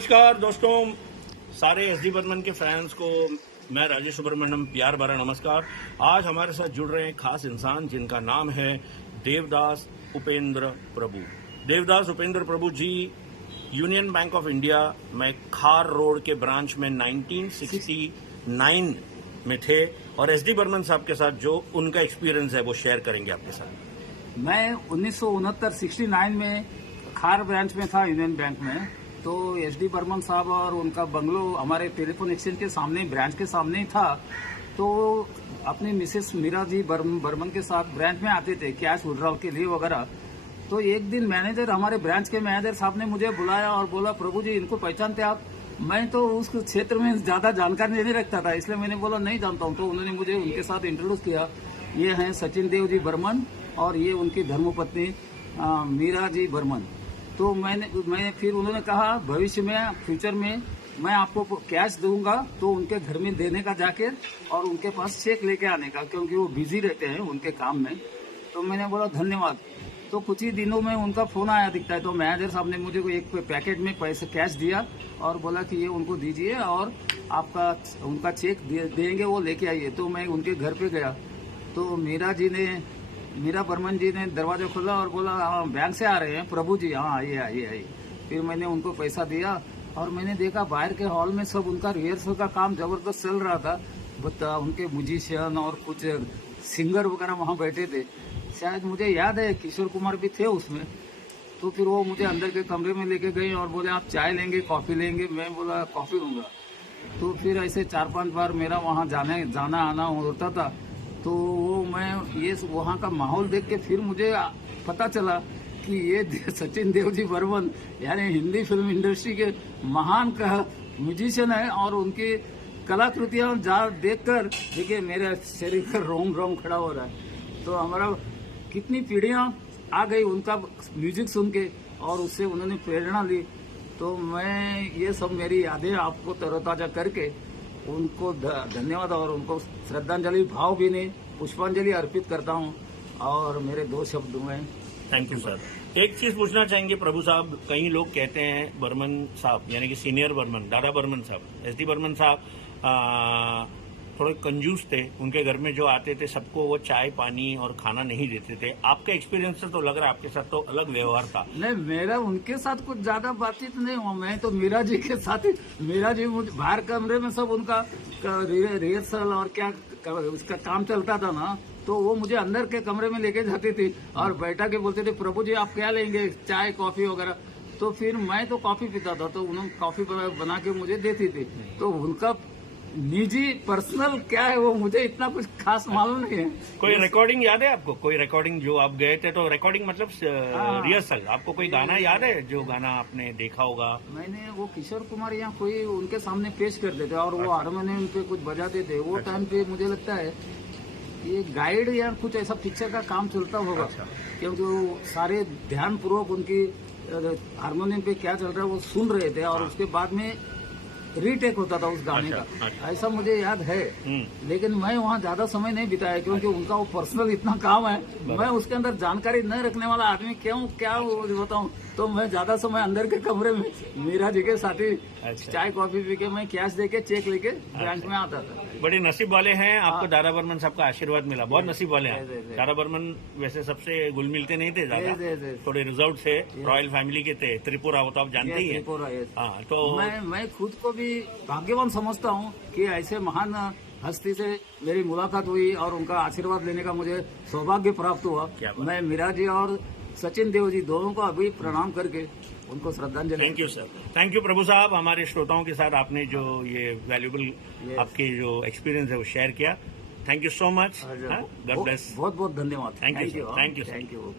नमस्कार दोस्तों, सारे एसडी बर्मन के फैंस को मैं राजेश सुब्रमण्यम प्यार भरा नमस्कार। आज हमारे साथ जुड़ रहे हैं खास इंसान जिनका नाम है देवदास उपेंद्र प्रभु। देवदास उपेंद्र प्रभु जी यूनियन बैंक ऑफ इंडिया में खार रोड के ब्रांच में 1969 में थे और एसडी बर्मन साहब के साथ जो उनका एक्सपीरियंस है वो शेयर करेंगे आपके साथ। मैं 1969 में खार ब्रांच में था यूनियन बैंक में। तो एसडी बर्मन साहब और उनका बंगलो हमारे टेलीफोन एक्सचेंज के सामने, ब्रांच के सामने ही था। तो अपनी मिसेस मीरा जी बर्मन के साथ ब्रांच में आते थे कैश विड्रॉल के लिए वगैरह। तो एक दिन मैनेजर, हमारे ब्रांच के मैनेजर साहब ने मुझे बुलाया और बोला, प्रभु जी इनको पहचानते आप? मैं तो उस क्षेत्र में ज्यादा जानकारी नहीं रखता था, इसलिए मैंने बोला नहीं जानता हूँ। तो उन्होंने मुझे उनके साथ इंट्रोड्यूस किया। ये हैं सचिन देव जी बर्मन और ये उनकी धर्मपत्नी मीरा जी बर्मन। तो मैं फिर उन्होंने कहा भविष्य में, फ्यूचर में मैं आपको कैश दूंगा तो उनके घर में देने का जाके और उनके पास चेक लेके आने का, क्योंकि वो बिजी रहते हैं उनके काम में। तो मैंने बोला धन्यवाद। तो कुछ ही दिनों में उनका फोन आया दिखता है। तो मैनेजर साहब ने मुझे एक पैकेट में पैसे कैश दिया और बोला कि ये उनको दीजिए और आपका उनका चेक देंगे, वो लेके आइए। तो मैं उनके घर पे गया तो मीरा बर्मन जी ने दरवाजा खोला और बोला हाँ बैंक से आ रहे हैं प्रभु जी, हाँ आइए आइए आइए। फिर मैंने उनको पैसा दिया और मैंने देखा बाहर के हॉल में सब उनका रिहर्सल का काम जबरदस्त चल रहा था। बता उनके म्यूजिशियन और कुछ सिंगर वगैरह वहाँ बैठे थे। शायद मुझे याद है किशोर कुमार भी थे उसमें। तो फिर वो मुझे अंदर के कमरे में लेके गए और बोले आप चाय लेंगे, कॉफी लेंगे? मैं बोला कॉफी लूंगा। तो फिर ऐसे 4-5 बार मेरा वहाँ जाना आना होता था। तो वो मैं ये वहाँ का माहौल देख के फिर मुझे पता चला कि ये सचिन देव जी बर्मन यानी हिंदी फिल्म इंडस्ट्री के महान म्यूजिशियन है। और उनकी कलाकृतियां देखकर देखिए मेरे शरीर पर रोम रोम खड़ा हो रहा है। तो हमारा कितनी पीढ़ियां आ गई उनका म्यूजिक सुन के और उससे उन्होंने प्रेरणा ली। तो मैं ये सब मेरी यादें आपको तरोताजा करके उनको धन्यवाद और उनको श्रद्धांजलि भाव भी नहीं पुष्पांजलि अर्पित करता हूं। और मेरे 2 शब्द में थैंक यू सर। एक चीज पूछना चाहेंगे प्रभु साहब, कई लोग कहते हैं बर्मन साहब यानी कि सीनियर बर्मन, दादा बर्मन साहब, एसडी बर्मन साहब थोड़े कंजूस थे। उनके घर में जो आते थे सबको वो चाय पानी और खाना नहीं देते थे। आपका एक्सपीरियंस से तो लग रहा है आपके साथ तो अलग व्यवहार था। नहीं, मेरा उनके साथ कुछ ज्यादा बातचीत नहीं हुआ। मैं तो मीरा जी के साथ ही, मीरा जी मुझे बाहर कमरे में सब उनका रिहर्सल और क्या उसका काम चलता था ना, तो वो मुझे अंदर के कमरे में लेके जाती थी और बैठा के बोलते थे प्रभु जी आप क्या लेंगे, चाय कॉफी वगैरह? तो फिर मैं तो कॉफी पीता था तो उन्होंने कॉफी बना के मुझे देती थी। तो उनका निजी पर्सनल क्या है वो मुझे इतना कुछ खास मालूम नहीं है। कोई रिकॉर्डिंग याद है आपको? कोई रिकॉर्डिंग जो आप गए थे तो रिकॉर्डिंग मतलब रिहर्सल, आपको कोई गाना याद है जो गाना आपने देखा होगा? मैंने वो किशोर कुमार या कोई उनके सामने पेश करते थे और वो हारमोनियम पे कुछ बजाते थे। वो टाइम पे मुझे लगता है ये गाइड या कुछ ऐसा पिक्चर का काम चलता होगा। क्योंकि वो सारे ध्यान पूर्वक उनकी हारमोनियम पे क्या चल रहा है वो सुन रहे थे और उसके बाद में रीटेक होता था उस गाने का। ऐसा मुझे याद है। लेकिन मैं वहाँ ज्यादा समय नहीं बिताया क्योंकि उनका वो पर्सनल इतना काम है। मैं उसके अंदर जानकारी न रखने वाला आदमी क्यों क्या बताऊँ। तो मैं ज्यादा समय अंदर के कमरे में मीरा जी के साथ ही चाय कॉफी पी के मैं कैश दे के चेक लेके ब्रांच में आता था। बड़े नसीब वाले हैं, आपको दादा बर्मन साहब का आशीर्वाद मिला। बहुत नसीब वाले हैं। दादा बर्मन वैसे सबसे घुल मिलते नहीं थे ज्यादा, थोड़े रिजर्व से, रॉयल फैमिली के थे। त्रिपुरा वो तो आप जानते ही हैं। हाँ, तो मैं खुद को भी भाग्यवान समझता हूँ कि ऐसे महान हस्ती से मेरी मुलाकात हुई और उनका आशीर्वाद लेने का मुझे सौभाग्य प्राप्त हुआ। मैं मीरा जी और सचिन देव जी दोनों को अभी प्रणाम करके उनको श्रद्धांजलि। Thank you sir. Thank you Prabhu साहब। हमारे श्रोताओं के साथ आपने जो ये वैल्यूबल आपके जो एक्सपीरियंस है वो शेयर किया। Thank you so much. God bless. बहुत बहुत धन्यवाद। Thank you. Thank you.